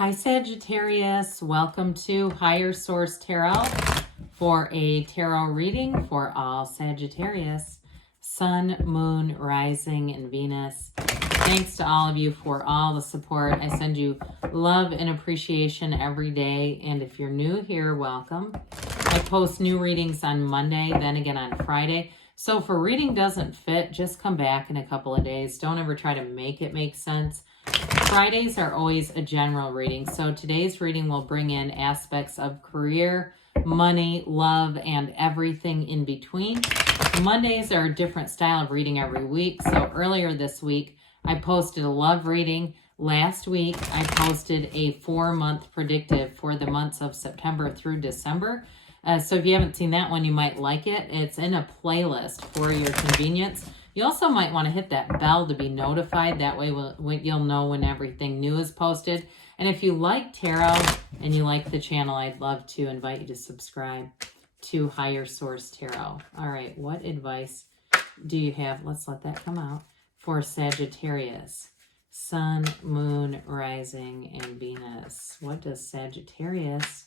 Hi Sagittarius, welcome to Higher Source Tarot for a tarot reading for all Sagittarius, Sun, Moon, Rising, and Venus. Thanks to all of you for all the support. I send you love and appreciation every day, and if you're new here, welcome. I post new readings on Monday, then again on Friday. So if a reading doesn't fit, just come back in a couple of days. Don't ever try to make it make sense. Fridays are always a general reading, so today's reading will bring in aspects of career, money, love, and everything in between. Mondays are a different style of reading every week, so earlier this week, I posted a love reading. Last week, I posted a 4-month predictive for the months of September through December. So if you haven't seen that one, you might like it. It's in a playlist for your convenience. You also might want to hit that bell to be notified. That way you'll know when everything new is posted. And if you like tarot and you like the channel, I'd love to invite you to subscribe to Higher Source Tarot. All right, what advice do you have? Let's let that come out. For Sagittarius, Sun, Moon, Rising, and Venus. What does Sagittarius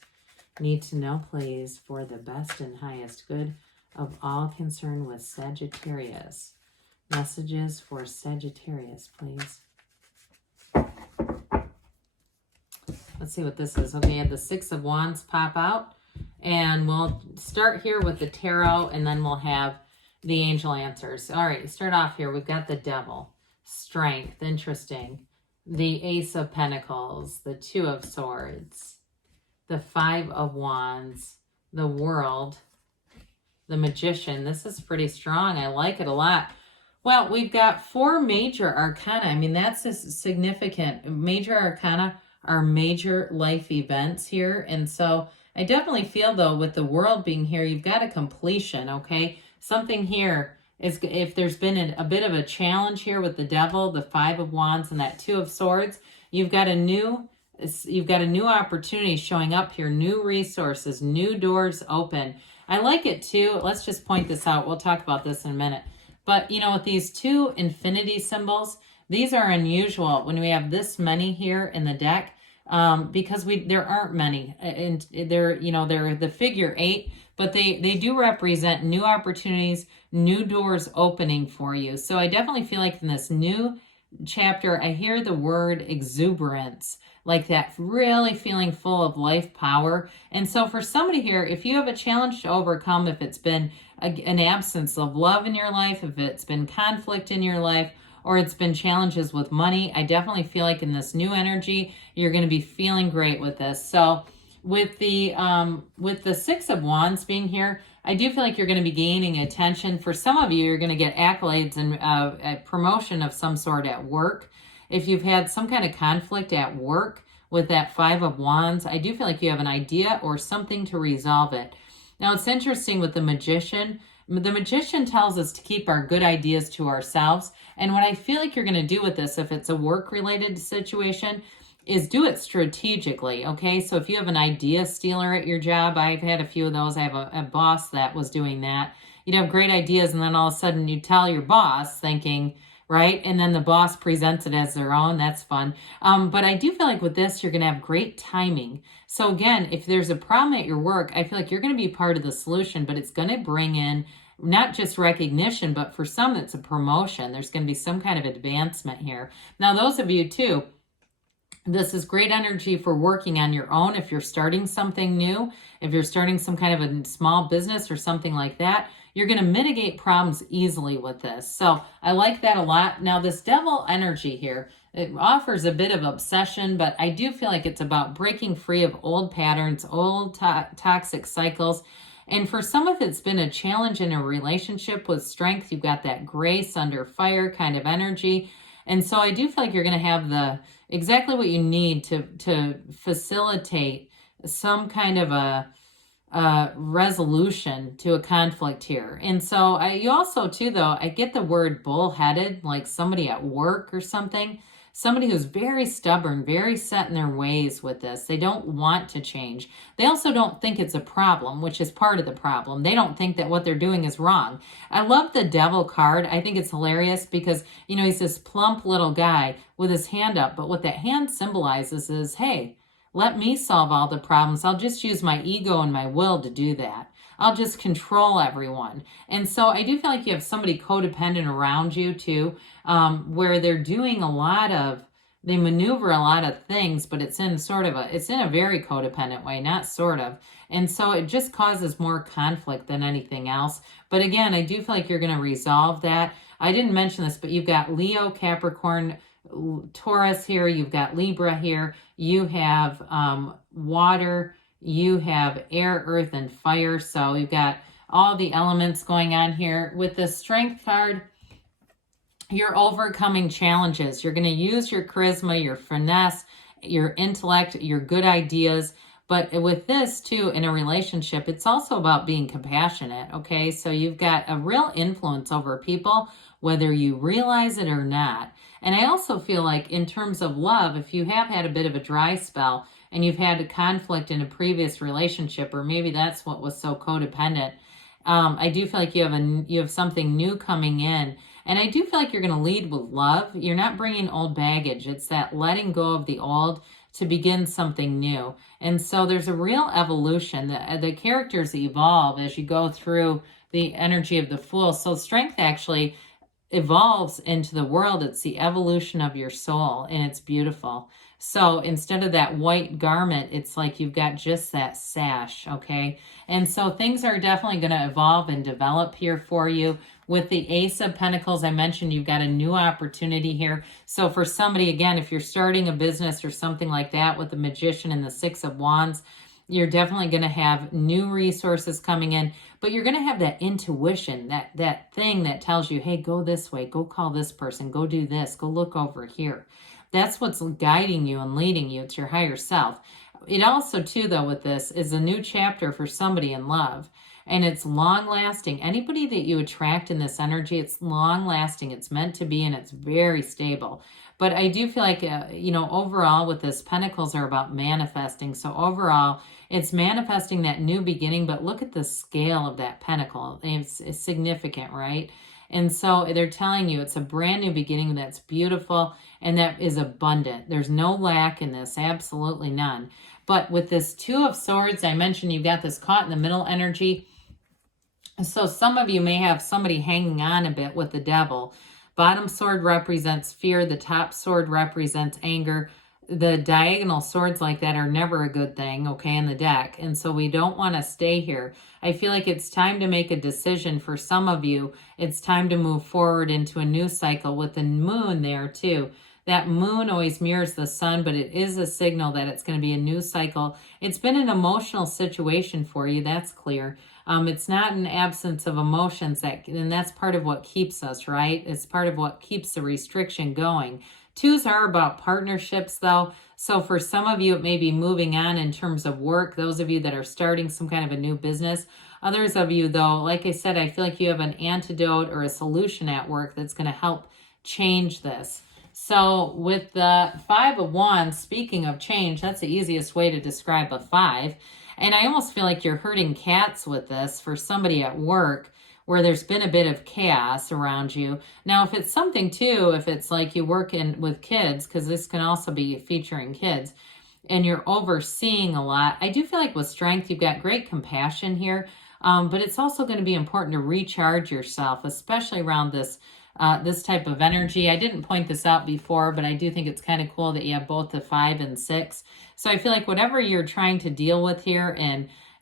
need to know, please, for the best and highest good of all concerned with Sagittarius? Messages for Sagittarius, please. Let's see what this is. Okay, I had the 6 of Wands pop out. And we'll start here with the tarot, and then we'll have the angel answers. All right, start off here. We've got the Devil, Strength, interesting. The Ace of Pentacles, the 2 of Swords, the 5 of Wands, the World, the Magician. This is pretty strong. I like it a lot. Well, we've got 4 major arcana. I mean, that's significant. Major arcana are major life events here. And so I definitely feel, though, with the World being here, you've got a completion, okay? Something here is, if there's been a bit of a challenge here with the Devil, the 5 of Wands, and that 2 of Swords, you've got a new opportunity showing up here, new resources, new doors open. I like it, too. Let's just point this out. We'll talk about this in a minute. But, you know, with these 2 infinity symbols, these are unusual when we have this many here in the deck, because there aren't many. And they're the figure 8, but they do represent new opportunities, new doors opening for you. So I definitely feel like in this new chapter, I hear the word exuberance, like that, really feeling full of life power. And so for somebody here, if you have a challenge to overcome, if it's been an absence of love in your life, if it's been conflict in your life, or it's been challenges with money, I definitely feel like in this new energy, you're going to be feeling great with this. So with the 6 of Wands being here, I do feel like you're going to be gaining attention. For some of you, you're going to get accolades and a promotion of some sort at work. If you've had some kind of conflict at work with that 5 of Wands, I do feel like you have an idea or something to resolve it. Now, it's interesting with the Magician. The Magician tells us to keep our good ideas to ourselves. And what I feel like you're going to do with this, if it's a work-related situation, is do it strategically, okay? So if you have an idea stealer at your job, I've had a few of those. I have a boss that was doing that. You'd have great ideas, and then all of a sudden you tell your boss thinking, right? And then the boss presents it as their own. That's fun. But I do feel like with this, you're going to have great timing. So again, if there's a problem at your work, I feel like you're going to be part of the solution, but it's going to bring in not just recognition, but for some, it's a promotion. There's going to be some kind of advancement here. Now, those of you too, this is great energy for working on your own. If you're starting something new, if you're starting some kind of a small business or something like that, you're going to mitigate problems easily with this. So I like that a lot. Now, this Devil energy here, it offers a bit of obsession, but I do feel like it's about breaking free of old patterns, old toxic cycles. And for some of it's been a challenge in a relationship with Strength. You've got that grace under fire kind of energy. And so I do feel like you're going to have exactly what you need to facilitate some kind of a resolution to a conflict here. And so you also too, though, I get the word bullheaded, like somebody at work or something. Somebody who's very stubborn, very set in their ways with this. They don't want to change. They also don't think it's a problem, which is part of the problem. They don't think that what they're doing is wrong. I love the Devil card. I think it's hilarious because, you know, he's this plump little guy with his hand up, but what that hand symbolizes is, hey, Let me solve all the problems. I'll just use my ego and my will to do that. I'll just control everyone. And so I do feel like you have somebody codependent around you too, where they're doing a lot of, they maneuver a lot of things, but it's in it's in a very codependent way, not sort of. And so it just causes more conflict than anything else. But again, I do feel like you're going to resolve that. I didn't mention this, but you've got Leo, Capricorn, Taurus here. You've got Libra here. You have water. You have air, earth, and fire. So you've got all the elements going on here. With the Strength card, you're overcoming challenges. You're going to use your charisma, your finesse, your intellect, your good ideas. But with this too, in a relationship, it's also about being compassionate, okay? So you've got a real influence over people, whether you realize it or not. And I also feel like in terms of love, if you have had a bit of a dry spell and you've had a conflict in a previous relationship, or maybe that's what was so codependent, I do feel like you have something new coming in. And I do feel like you're going to lead with love. You're not bringing old baggage. It's that letting go of the old to begin something new. And so there's a real evolution. The characters evolve as you go through the energy of the Fool. So Strength actually evolves into the world. It's the evolution of your soul, and it's beautiful. So instead of that white garment, it's like you've got just that sash, okay? And so things are definitely going to evolve and develop here for you. With the Ace of Pentacles, I mentioned you've got a new opportunity here. So for somebody, again, if you're starting a business or something like that with the Magician and the Six of Wands, you're definitely going to have new resources coming in, but you're going to have that intuition, that thing that tells you, hey, go this way, go call this person, go do this, go look over here. That's what's guiding you and leading you. It's your higher self. It also, too, though, with this is a new chapter for somebody in love. And it's long lasting. Anybody that you attract in this energy, it's long lasting. It's meant to be, and it's very stable. But I do feel like, overall with this, Pentacles are about manifesting. So overall, it's manifesting that new beginning. But look at the scale of that Pentacle. It's significant, right? And so they're telling you it's a brand new beginning that's beautiful and that is abundant. There's no lack in this, absolutely none. But with this Two of Swords, I mentioned you've got this caught in the middle energy. So some of you may have somebody hanging on a bit with the Devil. Bottom sword represents fear. The top sword represents anger. The diagonal swords like that are never a good thing, okay, in the deck. And so we don't want to stay here. I feel like it's time to make a decision for some of you. It's time to move forward into a new cycle with the Moon there too. That Moon always mirrors the Sun, but it is a signal that it's going to be a new cycle. It's been an emotional situation for you, that's clear. It's not an absence of emotions, and that's part of what keeps us, right? It's part of what keeps the restriction going. Twos are about partnerships, though. So for some of you, it may be moving on in terms of work. Those of you that are starting some kind of a new business. Others of you, though, like I said, I feel like you have an antidote or a solution at work that's going to help change this. So with the Five of Wands, speaking of change, that's the easiest way to describe a five. And I almost feel like you're herding cats with this for somebody at work where there's been a bit of chaos around you. Now, if it's something too, if it's like you work with kids, because this can also be featuring kids, and you're overseeing a lot, I do feel like with Strength, you've got great compassion here, but it's also going to be important to recharge yourself, especially around this type of energy. I didn't point this out before, but I do think it's kind of cool that you have both the 5 and 6. So I feel like whatever you're trying to deal with here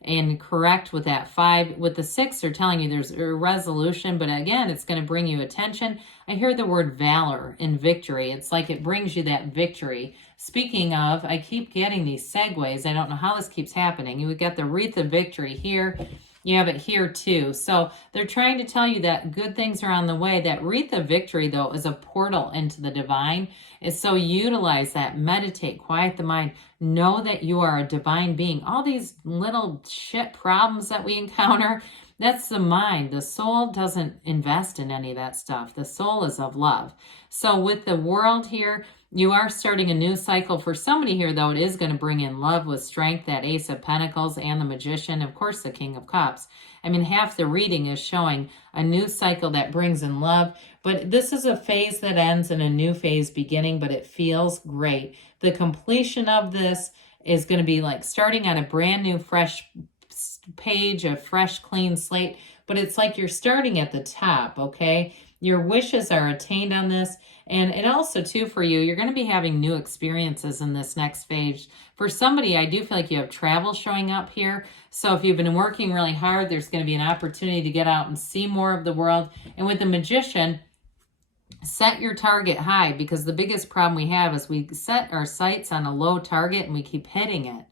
and correct with that 5, with the 6, they're telling you there's a resolution, but again, it's going to bring you attention. I hear the word valor and victory. It's like it brings you that victory. Speaking of, I keep getting these segues. I don't know how this keeps happening. We've got the wreath of victory here. You have it here too. So they're trying to tell you that good things are on the way. That wreath of victory, though, is a portal into the divine. So utilize that. Meditate. Quiet the mind. Know that you are a divine being. All these little shit problems that we encounter, that's the mind. The soul doesn't invest in any of that stuff. The soul is of love. So with the World here, you are starting a new cycle. For somebody here, though, it is going to bring in love with Strength, that Ace of Pentacles and the Magician, of course, the King of Cups. I mean, half the reading is showing a new cycle that brings in love. But this is a phase that ends and a new phase beginning, but it feels great. The completion of this is going to be like starting on a brand new, fresh page, a fresh, clean slate. But it's like you're starting at the top, okay? Your wishes are attained on this. And it also, too, for you, you're going to be having new experiences in this next phase. For somebody, I do feel like you have travel showing up here. So if you've been working really hard, there's going to be an opportunity to get out and see more of the world. And with the Magician, set your target high, because the biggest problem we have is we set our sights on a low target and we keep hitting it.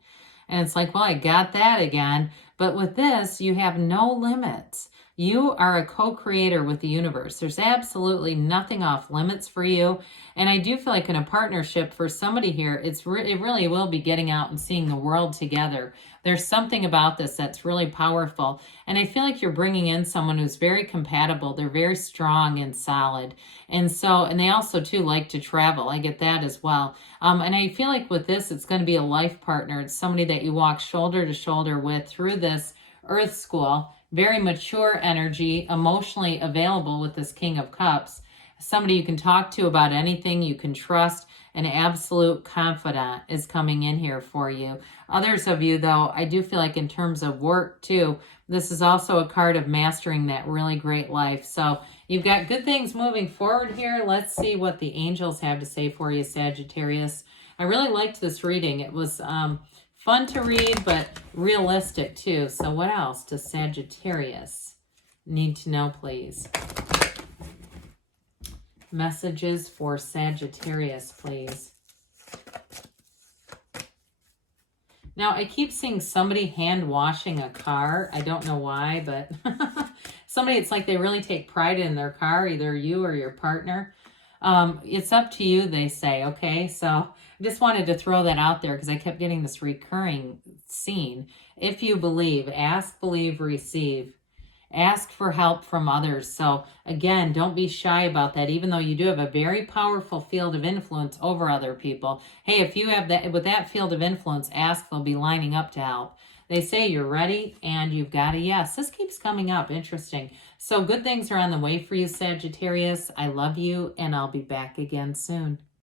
And it's like, well, I got that again. But with this, you have no limits. You are a co-creator with the universe. There's absolutely nothing off limits for you. And I do feel like in a partnership for somebody here, it really will be getting out and seeing the world together. There's something about this that's really powerful. And I feel like you're bringing in someone who's very compatible. They're very strong and solid. And they also, too, like to travel. I get that as well. And I feel like with this, it's going to be a life partner. It's somebody that you walk shoulder to shoulder with through this Earth School. Very mature energy, emotionally available with this King of Cups. Somebody you can talk to about anything, you can trust. An absolute confidant is coming in here for you. Others of you, though, I do feel like in terms of work, too, this is also a card of mastering that really great life. So you've got good things moving forward here. Let's see what the angels have to say for you, Sagittarius. I really liked this reading. It was fun to read, but realistic too. So what else does Sagittarius need to know, please? Messages for Sagittarius, please. Now, I keep seeing somebody hand washing a car. I don't know why, but somebody, it's like they really take pride in their car, either you or your partner. It's up to you, they say, okay? So I just wanted to throw that out there because I kept getting this recurring scene. If you believe, ask, believe, receive. Ask for help from others. So again, don't be shy about that, even though you do have a very powerful field of influence over other people. Hey, if you have that, with that field of influence, ask, they'll be lining up to help. They say you're ready and you've got a yes. This keeps coming up. Interesting. So good things are on the way for you, Sagittarius. I love you, and I'll be back again soon.